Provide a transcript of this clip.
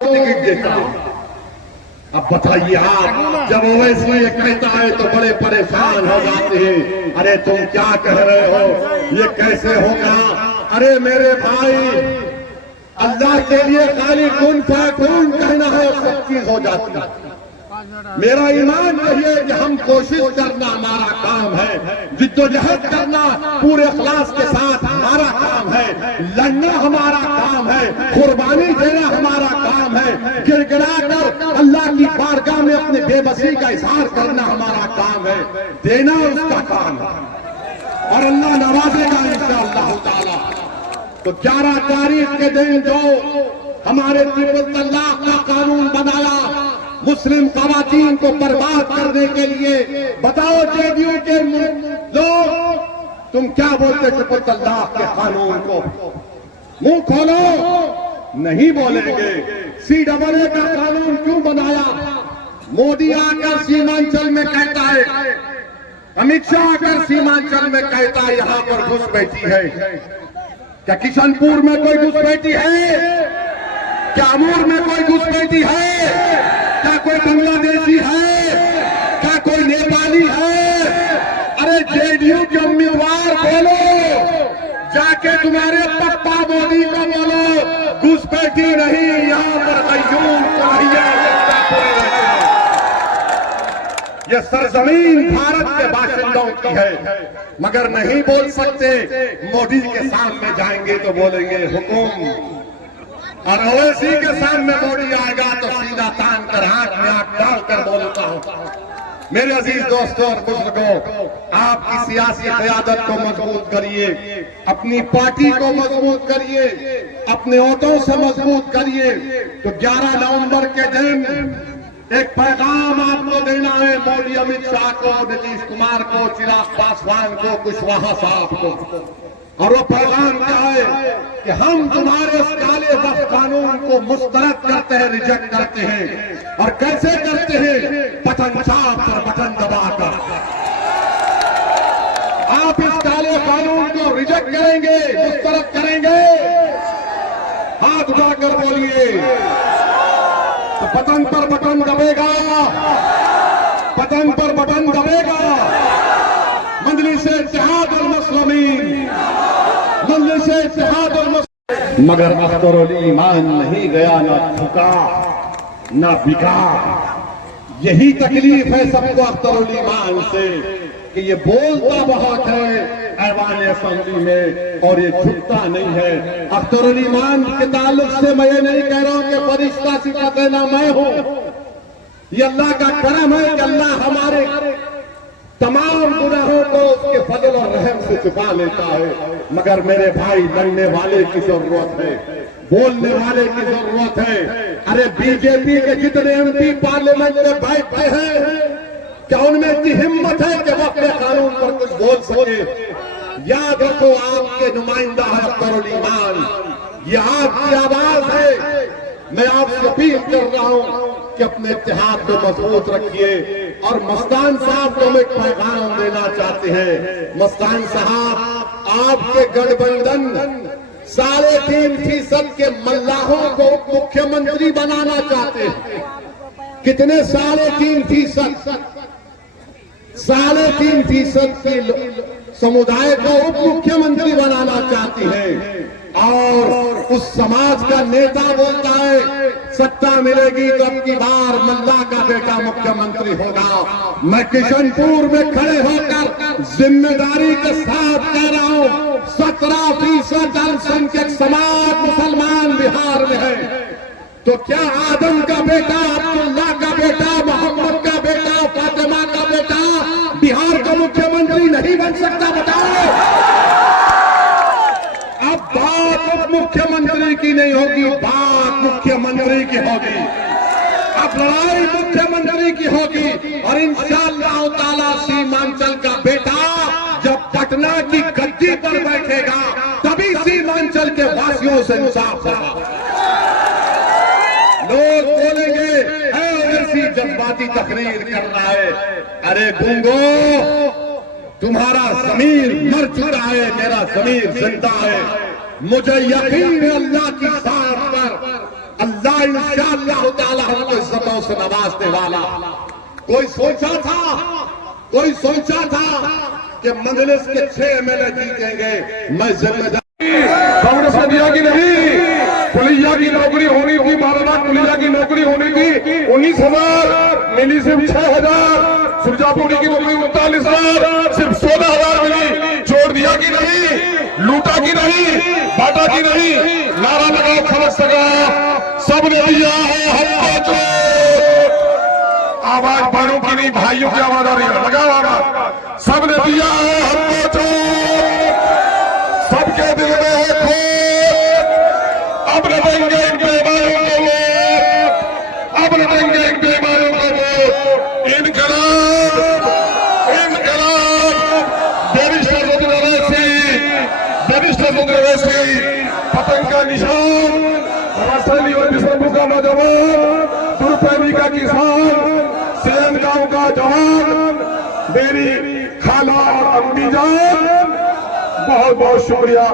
Ticket देता। अब बताइए आप, जब ओवैसी ये कहता है तो बड़े परेशान हो जाते हैं। अरे तुम क्या कह रहे हो, ये कैसे होगा? अरे मेरे भाई, अल्लाह के लिए खाली कुन फयकून कहना है, सब चीज हो जाती है। मेरा ईमान कहिए कि हम कोशिश करना हमारा काम है, जिद्दोजहद करना पूरे इखलास के साथ हमारा काम है, लड़ना हमारा काम है, कुर्बानी देना हमारा काम है, गिड़गिड़ा कर अल्लाह की बारगाह में अपनी बेबसी का इजहार करना हमारा काम है, देना उसका काम है और अल्लाह नवाजेगा इंशाअल्लाह ताला। तो 11 तारीख के दिन जो हमारे ट्रिपल तलाक का कानून बनाया मुस्लिम खवातीन को बर्बाद करने के लिए, बताओ जेडीयू के लोग तुम क्या बोलते ट्रिपल तलाक के कानून को? मुंह खोलो, नहीं बोलेंगे। CAA का कानून क्यों बनाया? मोदी आकर सीमांचल में कहता है, अमित शाह आकर सीमांचल में कहता है यहां पर घुसपैठी है। क्या किशनपुर में कोई घुसपैठी है? क्या अमूर में कोई घुसपैठी है? क्या कोई बांग्लादेशी है? क्या कोई नेपाली है? अरे जेडीयू के उम्मीदवार बोलो, जाके तुम्हारे पप्पा मोदी को बोलो घुसपैठी नहीं, यहाँ पर कय्यूम कन्हैया मिर्जापुर रहते हैं। ये सरजमीन भारत के बाशिंदों की है, मगर नहीं बोल सकते। मोदी के सामने जाएंगे तो बोलेंगे हुकुम, और ओवैसी के सामने मोदी आएगा तो सीधा तान कर हाथ में आंख डालकर बोलता हूं। मेरे अजीज दोस्तों और बुजुर्गों, आपकी सियासी क़यादत को मजबूत करिए, अपनी पार्टी को मजबूत करिए, अपने वोटों से मजबूत करिए। तो 11 नवंबर के दिन एक पैगाम आपको देना है, मोदी, अमित शाह को, नीतीश कुमार को, चिराग पासवान को, कुशवाहा साहब को। और वो पैगाम क्या है कि हम तुम्हारे इस काले वक्त कानून को मुस्तरद करते हैं, रिजेक्ट करते हैं। और कैसे करते हैं? बटन चाप पर बटन दबाकर आप इस काले कानून को रिजेक्ट करेंगे, मुस्तरद करेंगे। हाथ उठाकर बोलिए, तो बटन पर बटन दबेगा, बटन पर बटन दबेगा। मजलिस-ए इत्तेहादुल मुस्लिमीन, मजलिस-ए इत्तेहादुल मुस्लिमीन। मगर अख्तरुल ईमान नहीं गया, ना झुका ना बिका। यही तकलीफ है सबको अख्तरुल ईमान से कि ये बोलता बहुत है ऐवान असेंबली में और ये झुकता नहीं है। अख्तरुल ईमान के ताल्लुक से मैं ये नहीं कह रहा हूं कि फरिश्ता सिफा देना मैं हूं। ये अल्लाह का करम है कि अल्लाह हमारे तमाम गुनाहों को उसके फजल और रहम से छुपा लेता है। मगर मेरे भाई, लड़ने वाले की जरूरत है, बोलने वाले की जरूरत है। अरे बीजेपी के जितने MP पार्लियामेंट में बैठते हैं, क्या उनमें इतनी हिम्मत है कि वो अपने कानून पर कुछ बोल सके? याद रखो, आपके नुमाइंदा है अख्तरुल ईमान, ये आपकी आवाज है। मैं आपसे अपील कर रहा हूं कि अपने इत्तेहाद को मजबूत रखिए। और मस्तान साहब को हम एक पैगाम देना चाहते हैं। मस्तान साहब, आपके गठबंधन 3.5% के मल्लाहों को मुख्यमंत्री बनाना चाहते हैं। कितने? 3.5%। 3.5% के समुदाय को उप मुख्यमंत्री बनाना चाहती है। और उस समाज का नेता बोलता है सत्ता मिलेगी तो अब की बार मल्ला का बेटा मुख्यमंत्री होगा। मैं किशनपुर में खड़े होकर जिम्मेदारी के साथ कह रहा हूं, 17% अल्पसंख्यक समाज मुसलमान बिहार में है। तो क्या आदम का बेटा, अब्दुल्ला का बेटा, मोहम्मद का बेटा, फातिमा का बेटा बिहार का मुख्यमंत्री नहीं बन सकता? बताओ। अब बात मुख्यमंत्री की नहीं होगी, बात मुख्यमंत्री की होगी। अब लड़ाई मुख्यमंत्री की होगी। और इंशाअल्लाह ताला सीमांचल का बेटा जब पटना की गद्दी पर बैठेगा, तभी सीमांचल के वासियों से इंसाफ होगा। लोग बोलेंगे ऐसी जज्बाती तकरीर कर रहा है। अरे गूंगो, तुम्हारा ज़मीर मर चुका है, मेरा ज़मीर जिंदा है। मुझे यकीन है अल्लाह की ज़ात पर, अल्लाह इंशाअल्लाह ताला हमको इज्जतों से नवाजने वाला। कोई सोचा था कि मजलिस के 6 MLA जीतेंगे, मैं जिम्मेदारी कांग्रेस ने दिया कि नहीं? पुलिया की नौकरी होनी थी, माराना पुलिया की नौकरी होनी थी 19,000 मिली, सिर्फ 6,000। सुरजापुरी की नौकरी 39,000, सिर्फ 16,000 मिली। छोड़ दिया कि नहीं? लूटा कि नहीं? बांटा कि नहीं? नारा लगाओ, खलस लगाओ, सबने दिया है हमको चोट। आवाज बड़ों की नहीं, भाइयों की आवाज आ रही है, लगाओ आवाज। सबने दिया है हमको चोट, सबके दिल में है खोट। अब लड़ेंगे इन बेईमानों को वोट, अब लड़ेंगे इन बेईमानों को वोट। इनकलाब, इनकलाब, बैरिस्टर सुंदरवैसी, पतंग का निशान, राजस्थानी और बिशनपुर का नौजवान, तुरपैनी का किसान, सेन गांव का जवान, मेरी खाला और अम्मी जान, बहुत बहुत शुक्रिया।